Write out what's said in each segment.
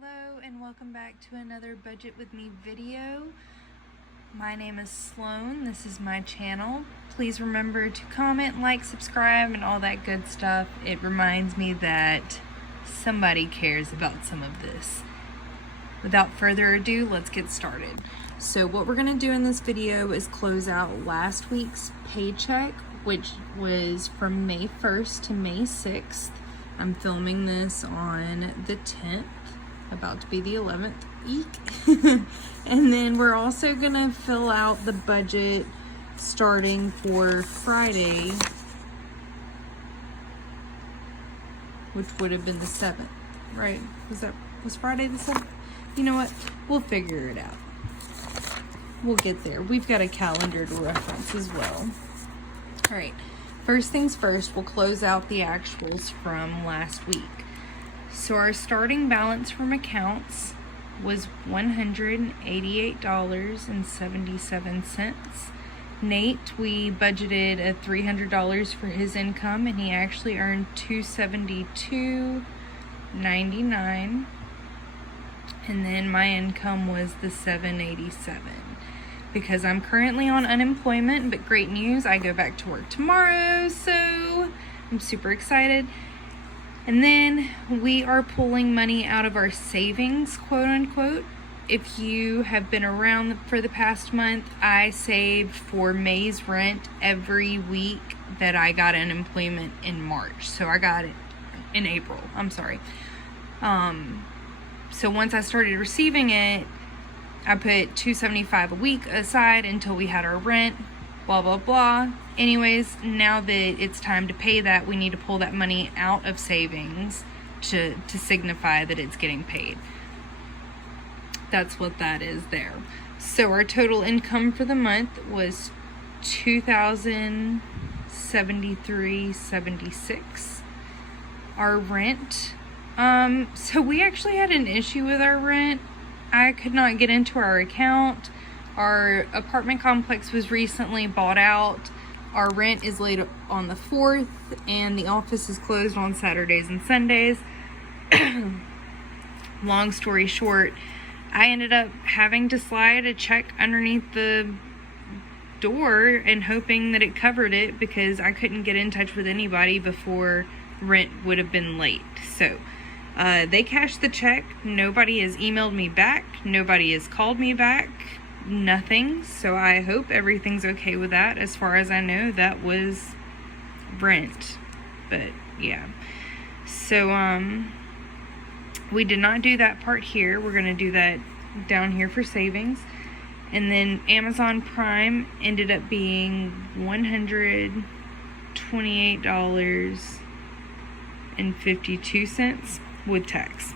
Hello and welcome back to another Budget With Me video. My name is Sloan. This is my channel. Please remember to comment, like, subscribe, and all that good stuff. It reminds me that somebody cares about some of this. Without further ado, let's get started. So what we're going to do in this video is close out last week's paycheck, which was from May 1st to May 6th. I'm filming this on the 10th, about to be the 11th week. And then we're also gonna fill out the budget starting for Friday, which would have been the 7th, right? Was Friday the 7th? You know what? We'll figure it out. We'll get there. We've got a calendar to reference as well. All right. First things first, we'll close out the actuals from last week. So our starting balance from accounts was $188.77. Nate, we budgeted at $300 for his income, and he actually earned $272.99. And then my income was the $787. Because I'm currently on unemployment, but great news, I go back to work tomorrow, so I'm super excited. And then we are pulling money out of our savings, quote unquote. If you have been around for the past month, I saved for May's rent every week that I got unemployment in March. So I got it in April, I'm sorry. So once I started receiving it, I put $275 a week aside until we had our rent, blah, blah, blah. Anyways, now that it's time to pay that, we need to pull that money out of savings to signify that it's getting paid. That's what that is there. So our total income for the month was $2,073.76. Our rent, so we actually had an issue with our rent. I could not get into our account. Our apartment complex was recently bought out. Our rent is late on the 4th, and the office is closed on Saturdays and Sundays. Long story short, I ended up having to slide a check underneath the door and hoping that it covered it because I couldn't get in touch with anybody before rent would have been late. So they cashed the check. Nobody has emailed me back. Nobody has called me back. Nothing. So I hope everything's okay with that. As far as I know, that was rent. But yeah. So we did not do that part here. We're going to do that down here for savings. And then Amazon Prime ended up being $128.52 with tax.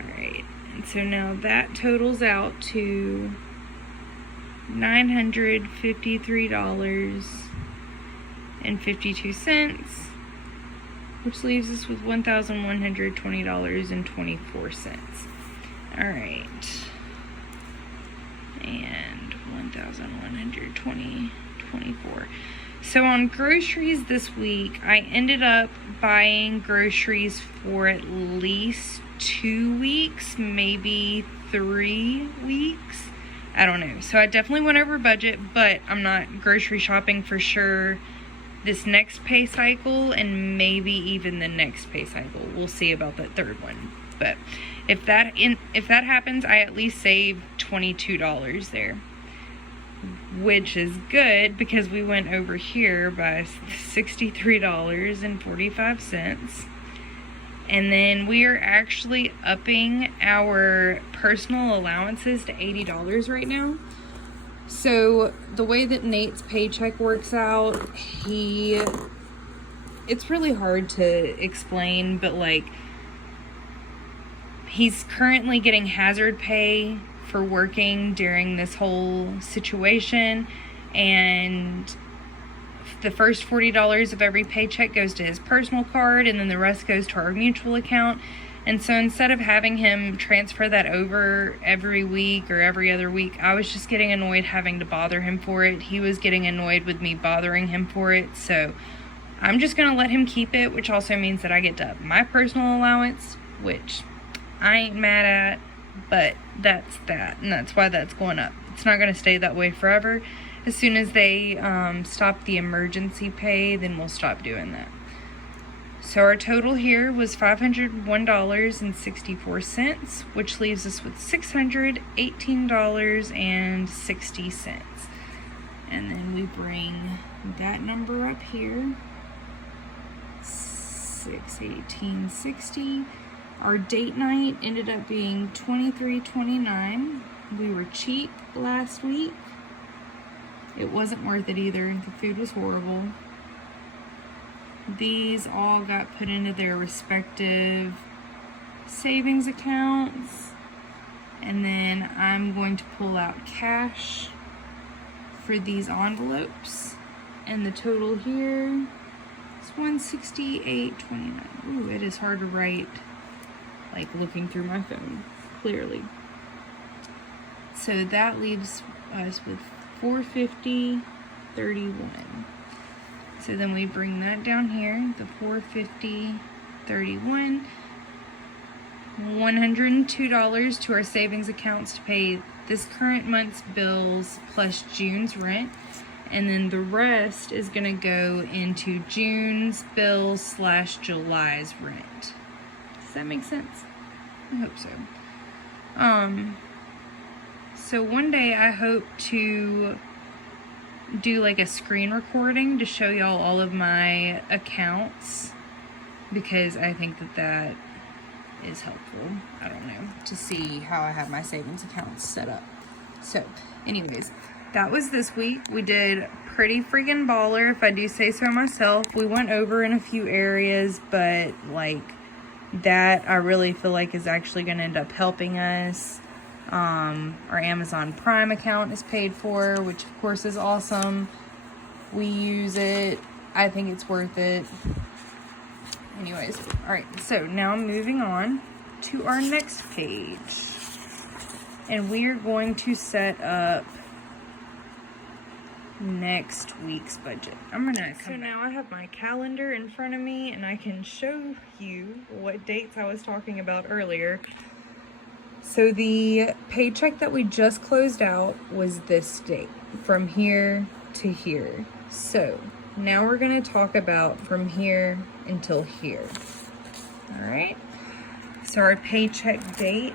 Alright, and so now that totals out to $953.52, which leaves us with $1,120.24. Alright, and $1,120.24. So on groceries this week, I ended up buying groceries for at least 2 weeks, maybe 3 weeks. I don't know. So I definitely went over budget, but I'm not grocery shopping for sure this next pay cycle and maybe even the next pay cycle. We'll see about that third one. But if that happens, I at least save $22 there, which is good because we went over here by $63.45. And then we are actually upping our personal allowances to $80 right now. So the way that Nate's paycheck works out, it's really hard to explain, but like, he's currently getting hazard pay for working during this whole situation, and the first $40 of every paycheck goes to his personal card, and then the rest goes to our mutual account. And so instead of having him transfer that over every week or every other week, I was just getting annoyed having to bother him for it. He was getting annoyed with me bothering him for it. So I'm just going to let him keep it, which also means that I get to up my personal allowance, which I ain't mad at, but that's that, and that's why that's going up. It's not going to stay that way forever. As soon as they stop the emergency pay, then we'll stop doing that. So our total here was $501.64, which leaves us with $618.60. And then we bring that number up here, $618.60. Our date night ended up being $23.29. We were cheap last week. It wasn't worth it either. The food was horrible. These all got put into their respective savings accounts. And then I'm going to pull out cash for these envelopes. And the total here is $168.29. Ooh, it is hard to write, like looking through my phone, clearly. So that leaves us with $450.31. So then we bring that down here, the $450.31, $102 to our savings accounts to pay this current month's bills plus June's rent. And then the rest is going to go into June's bills / July's rent. Does that make sense? I hope so. So one day I hope to do like a screen recording to show y'all all of my accounts, because I think that is helpful. I don't know, to see how I have my savings accounts set up. So anyways, that was this week. We did pretty freaking baller, if I do say so myself. We went over in a few areas, but like that I really feel like is actually going to end up helping us. Our Amazon Prime account is paid for, which of course is awesome. We use it. I think it's worth it. Anyways, all right, so now moving on to our next page. And we are going to set up next week's budget. So now I have my calendar in front of me, and I can show you what dates I was talking about earlier. So the paycheck that we just closed out was this date, from here to here. So now we're going to talk about from here until here. All right. So our paycheck date,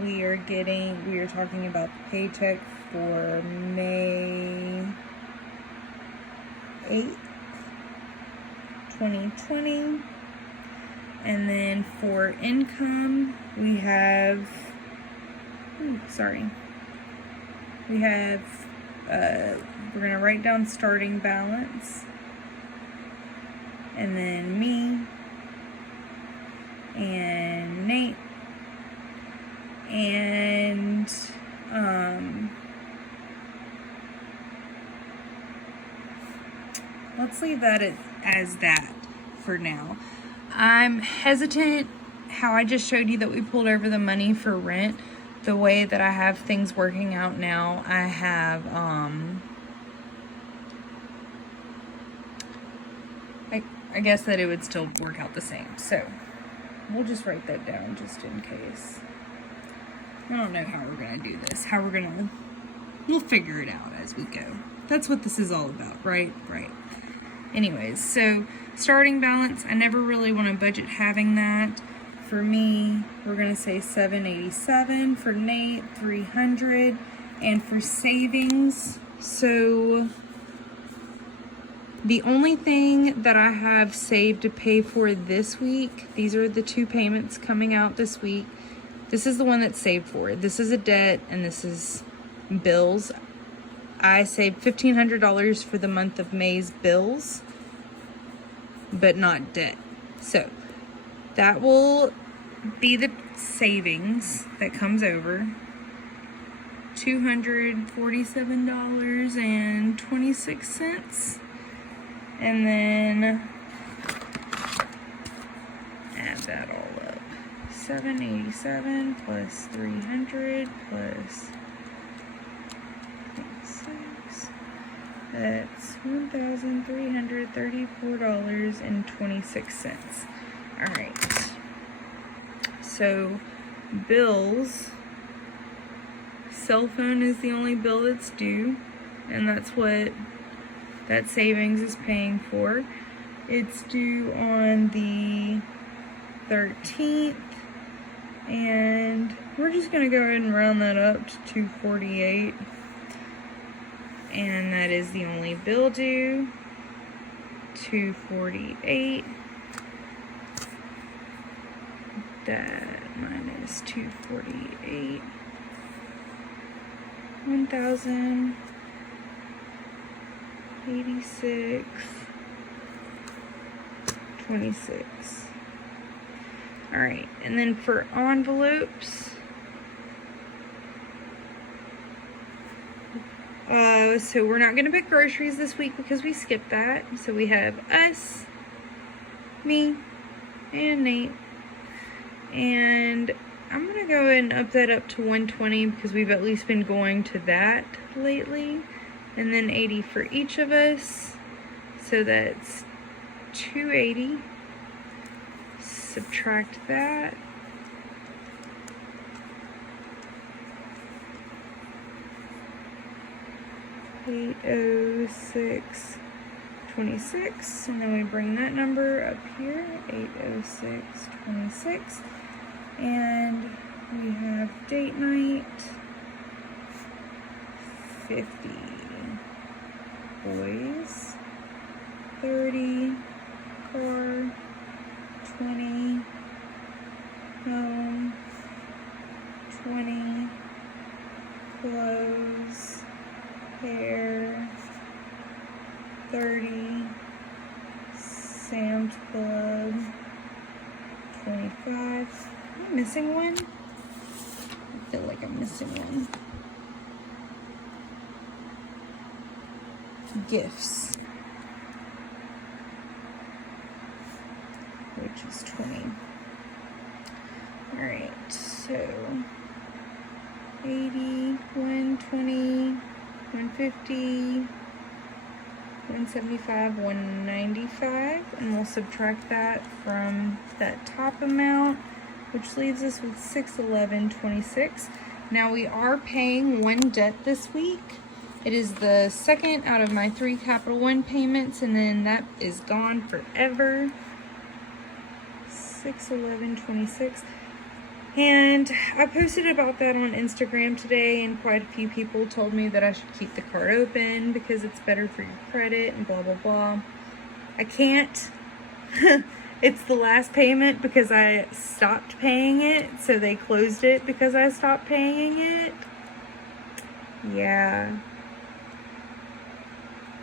we are talking about the paycheck for May 8th, 2020. And then for income, we have, we're going to write down starting balance, and then me, and Nate, and let's leave that as that for now. I'm hesitant how I just showed you that we pulled over the money for rent. The way that I have things working out now, I have I guess that it would still work out the same. So we'll just write that down just in case. I don't know how we're gonna do this. We'll figure it out as we go. That's what this is all about, right? Right. Anyways, so starting balance, I never really want to budget having that. For me, we're going to say $787. For Nate, $300. And for savings, so the only thing that I have saved to pay for this week, these are the two payments coming out this week. This is the one that's saved for. This is a debt, and this is bills. I saved $1,500 for the month of May's bills, but not debt. So that will be the savings that comes over. $247.26. And then add that all up. $787 plus $300 plus that's $1,334.26. All right. So bills, cell phone is the only bill that's due, and that's what that savings is paying for. It's due on the 13th, and we're just gonna go ahead and round that up to $248, and that is the only bill due. $248. That minus 248. 1,086.26. All right, and then for envelopes, so we're not gonna pick groceries this week because we skipped that. So we have us, me, and Nate, and I'm gonna go ahead and up that up to 120 because we've at least been going to that lately, and then 80 for each of us, so that's 280. Subtract that. $806.26, and then we bring that number up here, 806.26, and we have date night 50 boys, 30 car, 20 home, 20 clothes, hair, 30 Sam's Club, 25. Am I missing one? I feel like I'm missing one. Gifts, which is 20. All right, so 80, 120, 150, 175, 195, and we'll subtract that from that top amount, which leaves us with 611.26. Now we are paying one debt this week. It is the second out of my 3 Capital One payments, and then that is gone forever. 611.26. And I posted about that on Instagram today, and quite a few people told me that I should keep the card open because it's better for your credit and blah, blah, blah. I can't. It's the last payment because I stopped paying it, so they closed it because I stopped paying it. Yeah.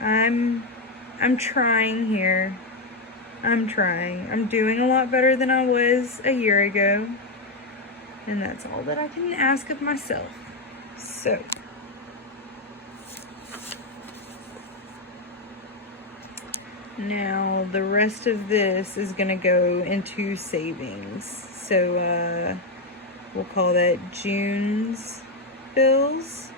I'm trying here. I'm trying. I'm doing a lot better than I was a year ago. And that's all that I can ask of myself. So, now the rest of this is gonna go into savings. So, we'll call that June's bills.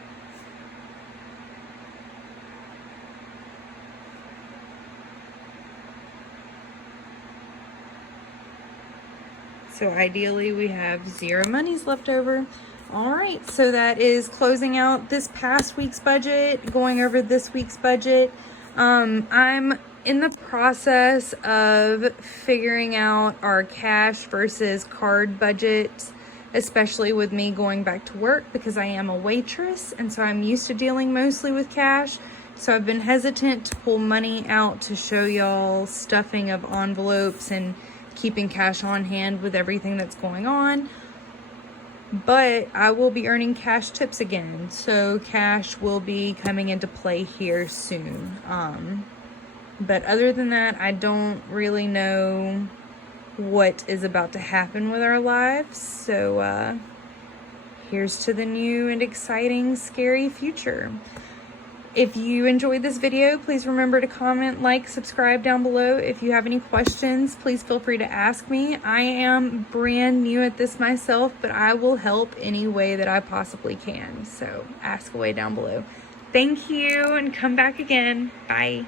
So ideally we have 0 monies left over. All right, so that is closing out this past week's budget, going over this week's budget. I'm in the process of figuring out our cash versus card budget, especially with me going back to work because I am a waitress, and so I'm used to dealing mostly with cash. So I've been hesitant to pull money out to show y'all stuffing of envelopes and keeping cash on hand with everything that's going on. But I will be earning cash tips again, so cash will be coming into play here soon. But other than that, I don't really know what is about to happen with our lives. So here's to the new and exciting, scary future. If you enjoyed this video, please remember to comment, like, subscribe down below. If you have any questions, please feel free to ask me. I am brand new at this myself, but I will help any way that I possibly can. So ask away down below. Thank you, and come back again. Bye.